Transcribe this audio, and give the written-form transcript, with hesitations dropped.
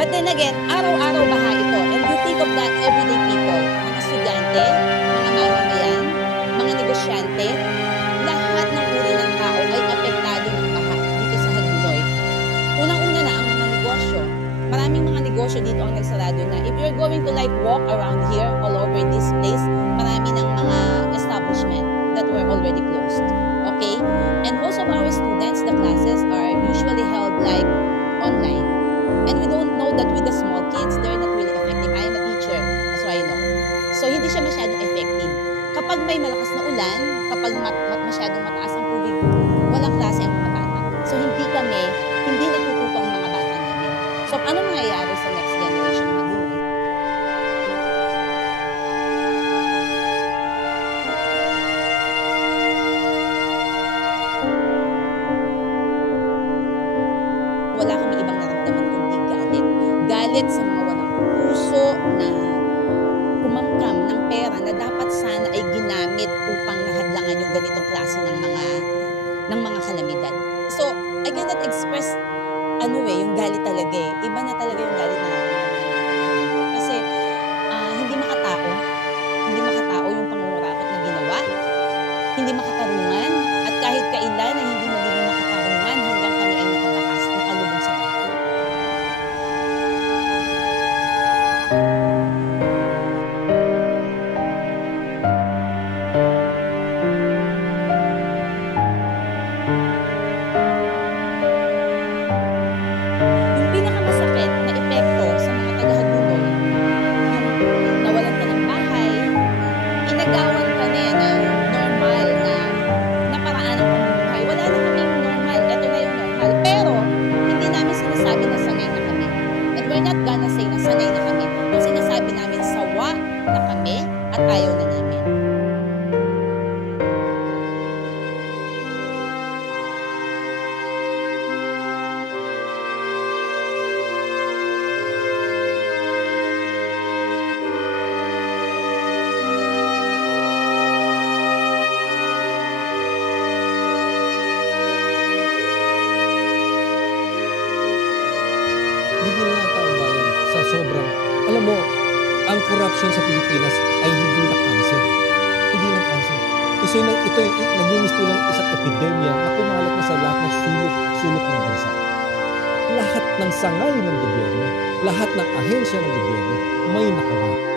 But then again, araw-araw baha ito. And you think of that everyday people, mga estudyante, mga mamamayan, mga negosyante, lahat ng uri ng tao ay apektado ng baha dito sa Hagonoy. Unang-una na ang mga negosyo. Maraming mga negosyo dito ang nagsarado na. If you're going to like walk around here, all over this place, marami ng mga establishment that were already closed. Okay? And most of our students, the classes are usually held like online. And we don't know that with the small kids, they're not really effective. I am a teacher, so I know. So hindi siya masyadong effective. Kapag may malakas na ulan, kapag masyadong mataas ang tubig, walang klase ang mga bata. So hindi natututo ang mga bata namin. So ano mangyayari sa next generation ng Hagonoy? Wala kami ibang naramdaman kundi galit. Galit sa mga walang puso na kumamkam ng pera na dapat sana ay ginamit upang nahadlangan yung ganitong klase ng mga kalamidad. So, I cannot express yung galit talaga eh. Iba na talaga yung galit na kasi hindi makatao yung pangungurakot na ginawa, hindi makatarungan, at kahit kailan ay hindi magiging makatarungan hanggang kami ay nakalubog sa bato. Yung pinakamasakit na epekto sa mga taga-Hagonoy, yung nawalan ka ng bahay, inagawan ka ng normal na paraan ng pamumuhay. Wala na kaming normal, ito na yung normal. Pero, hindi namin sinasabi na sanay na kami. And we're not gonna say na sanay na kami. Ang sinasabi namin, sawa na kami at ayaw na namin. Hindi na ang taong bayan sa sobrang, alam mo, ang corruption sa Pilipinas ay hindi na cancer. Hindi na cancer. Ito nagmimisto ng isang epidemya na kumalat na sa lahat ng sulok ng bansa. Lahat ng sangay ng gobyerno, lahat ng ahensya ng gobyerno may nakawa.